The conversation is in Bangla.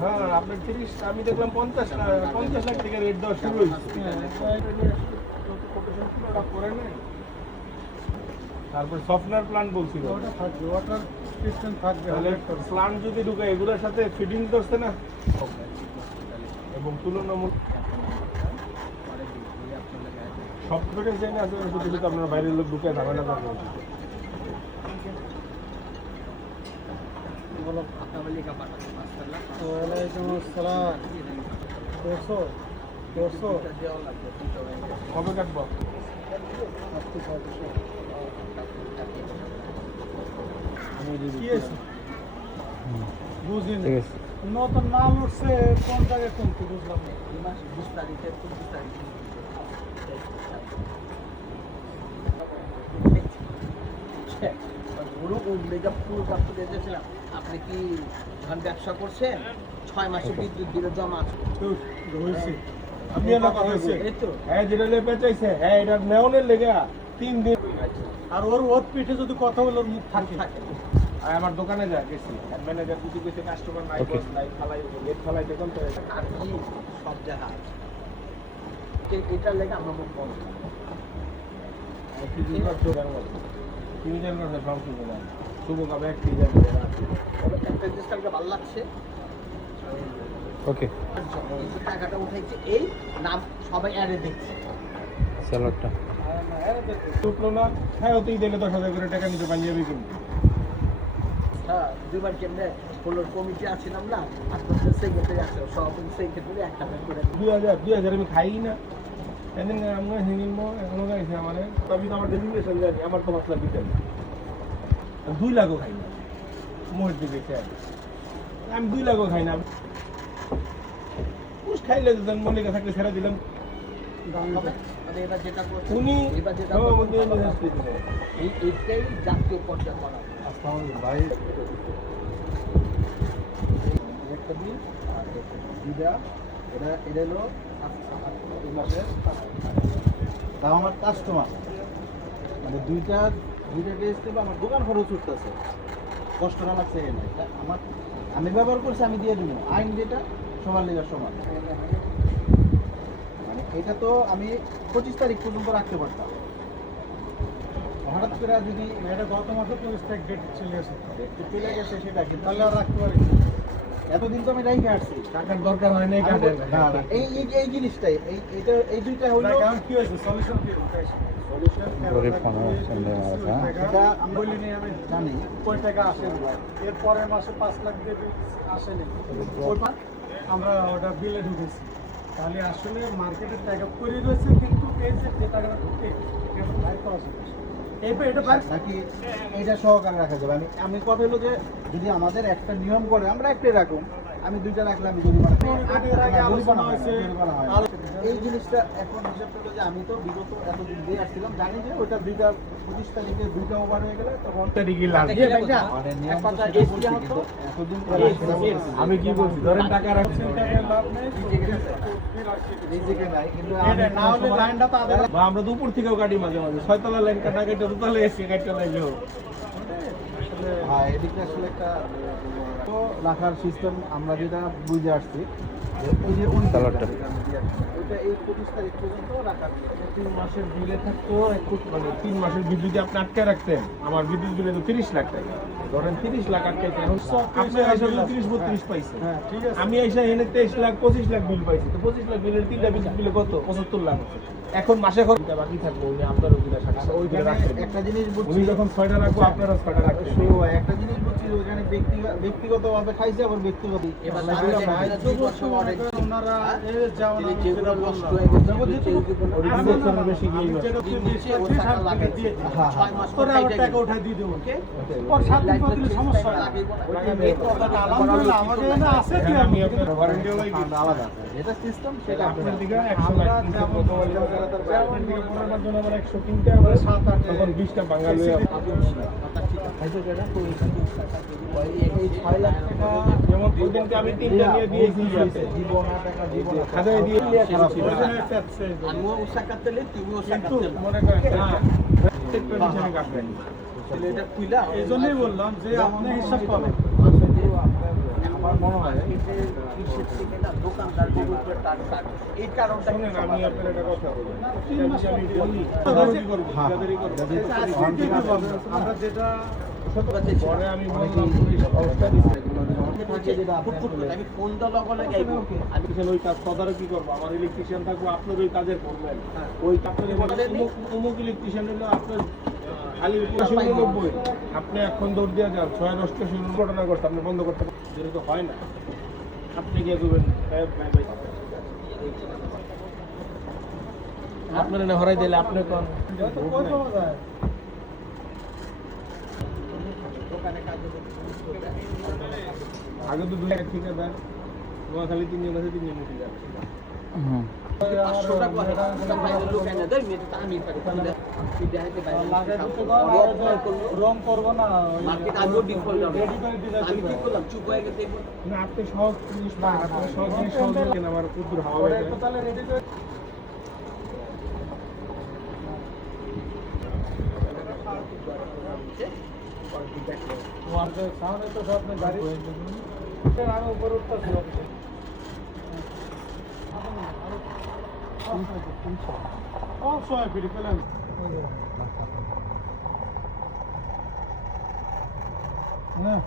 হ্যাঁ আপনার 30 আমি দেখলাম 50 লাখ থেকে রেট দেওয়া শুরু হয়েছে। তারপর সফটওয়্যার প্ল্যান্ট বলছিল ওয়াটার সিস্টেম থাকবে, প্ল্যান্ট যদি ঢুকে এগুলোর সাথে ফিটিং করছে না এবং তুলনামূলক সব প্রোডাক্ট চাই না আসলে শুধু তো আপনার বাইরের লোক ঢুকে ঝামেলা করবে। কবে কাটবো? বুঝিনি নতুন মাল উঠছে কোন জায়গায় কমতে বুঝলাম না। আপনি কি ধান ব্যবসা করছেন? 6 মাসে বিদ্যুৎ বিল জমা আছে। আমি হ্যাঁ যেটা লেপে চাইছে হ্যাঁ এটা নেওয়ানের লেগে 3 দিন আর ওর পিঠে যদি কথা বলে ওর মুখ থাকে। আর আমার দোকানে যা গেছি ম্যানেজার যদি কইছে কাস্টমার নাই বস নাই ফালাই লেট ফালাই দেখুন তো আর কি সব জায়গা আছে। এটার লেগে আমরা মুখ বন্ধ। শুভ কাবে এক টিজার একটা জিনিস কালকে ভালো লাগছে, ওকে এই যে টাকাটা উঠাইছে এই নাম সবাই অ্যাডে দেখছে। স্যালাডটা টুকলো না হ্যাঁ ওতেই দিলে 10,000 করে টাকা নিতে পাঞ্জাবি কিন্তু হ্যাঁ দুইবার কেমনে ফলোর কমিটি আছিলাম না, আপনার সেক্রেটারি আছে সব সেক্রেটারি একটা ব্যাগ করে 2000 আমি খাই না এদিন আমরা হিঙ্গিমো এখনো গাইছে আমারে তবে তো আমার ডেজিগনেশন জানি আমার তো মশলা দিতে 2 লাখও খাই না মোট দিকে চাই আমি 2 লাখও খাই না পুষ খাইলে যখন মল্লিকা থাকলে ছেড়ে দিলাম এবার যেটা করছে উনি এবার যেটা এইটাই জাতীয় পর্যায়ে করা ভাই একটা দিন আর দুইটা এটা হলো এই মাসের তাও আমার কাস্টমার মানে দুইটা ড্রেস দেবো আমার দোকান খরচ উঠতেছে, কষ্টটা লাগছে এনে আমার আমি ব্যবহার করছি আমি দিয়ে দেবো আইন যেটা সবার লেগে সমান। মানে এটা তো আমি 25 তারিখ পর্যন্ত রাখতে পারতাম, হঠাৎ করে যদি এটা গত মাসে 25 তারিখ ডেট চলে গেছে সেটা কিন্তু তাহলে আর রাখতে পারি। এতদিন তো আমি রাইখে আসছি, টাকার দরকার হয় না কাটের এই জিনিসটাই এই দুইটা হলো কি হয়েছে সলিউশন কি গরিব মানুষ সন্দেহ আছে এটা আমি বলিনি, আমি জানি কয় টাকা আসে এর পরের মাসে 5 লাখ দিয়ে আসেনি আমরা ওটা বিলে ঢুকেছি, তাহলে আসলে মার্কেটে ট্যাগ আপ করে রয়েছে কিন্তু এই যে টাকাটা ঢুকে এটা বাইর করা যাবে এটা নাকি এটা সহকারে রাখা যাবে। আমি কথা হলো যে যদি আমাদের একটা নিয়ম করে আমরা একটাই রাখুন, আমি দুইটা রাখলে আমি জরিমানা এই জিনিসটা এখন হিসাব করলো যে আমি তো বিগত এতদিন দিয়ে আসছিলাম জানি যে ওইটা 25 তারিখে 2টা ওভার হয়ে গেলে তখন আমি কি বলছি ধরেন টাকা রাখছেন আমরা তো উপর থেকেও কাটি মাঝে মাঝে 6তলা লাইন কাটা কেটে দোতলা এসে কাটতে লাগলেও এদিকে আসলে একটা তো রাখার সিস্টেম আমরা যেটা বুঝে আসছি ওই যে স্যালাডটা ওইটা এই 25 তারিখ পর্যন্ত রাখার 3 মাসের বিলে থাকতো মানে 3 মাসের বিল যদি আপনি আটকে রাখতেন আমার বিদ্যুৎ বিলে তো 30 লাখ টাকা ধরেন 30 লাখ আটকাইতে এখন আপনি এসে 30-32 পাইছে আমি এসে এনে 23 লাখ 25 লাখ বিল পাইছি তো 25 লাখ বিলের 3টা বিদ্যুৎ বিলে কত 75 লাখ এখন মাসে খরচ বাকি থাকবে উনি আপনার ওইখানে রাখবেন একটা জিনিস উনি বুঝছি যখন 6টা রাখবো আপনারা 6টা রাখবেন একটা জিনিস বুঝছি ওখানে ব্যক্তিগতভাবে খাইছে আবার ব্যক্তিগত এবার ওনারা বেশি গিয়ে টাকা উঠাই দিয়ে দেবো ওর 7 দিন পর দিলে সমস্যা আলহামদুলিল্লাহ আমাদের এখানে আছে কি আমি আপনার ওয়ারেন্টি হলো আলাদা এটা সিস্টেম সেটা আপনার দিকে 100 লাখ আপনার দিকে 15 বার জন্য আবার 100 কিনতে আমরা 7-8 তখন 20টা বাঙালি যেমন ওইদিনকে আমি 3টা নিয়ে দিয়েছি জীবনা টাকা জীবন খাজায় দিয়ে আমিও উসাকাতে লে তুমিও কিন্তু উসাকাতে মনে করেন হ্যাঁ প্রত্যেক পজিশনে কাটবেন এটা খুইলা এই জন্যই বললাম যে আপনি হিসাব করেন আমার মনে হয় এই যে কৃষির থেকে না দোকানদার গরুর টাকা কাটে। এই কারণটা কি শুনেন, আমি আপনার একটা কথা বলি। আমি বলি, আমরা যেটা পরে আমি বললাম পুলিশ অবস্থা দিচ্ছে আমি ফোন দেওয়া লগে গাইবো আমি ওই কাজ তদারকি করবো, আমার ইলেকট্রিশিয়ান থাকবো, আপনার ওই কাজের করবেন। ওই আপনার অমুক ইলেকট্রিশিয়ান হলো আপনার খালি 90, আপনি এখন দৌড় দিয়ে যান 6 ঘটনা করতে আপনি বন্ধ করতে পারেন, যেটা তো হয় না। আপনি গিয়ে করবেন আপনার এনে হরাই দিলে আপনি কোন দোকানে কাজ আগে তো 2 লাখ ঠিক আছে, তোমার খালি 3 জন আছে, 3 জন উঠে যাবে। হুম 500 টাকা বাইরের লোক এনে দেয় মেয়েটা তা আমি পারি তুই দেখাইতে লাগাই দিতে রং করবো না মার্কেট আগে ডিফল্ট হবে আমি কি করলাম চুপ হয়ে গেছে না আপনি সহজ জিনিস পান, আপনি সহজ জিনিস সহজ কেন আমার কুকুর হাওয়া বেড়ে যায়। তাহলে রেডি করে সামনে তো সব গাড়ি আমি উপরে উঠতেছি সব সময় ফিরে পেলাম হ্যাঁ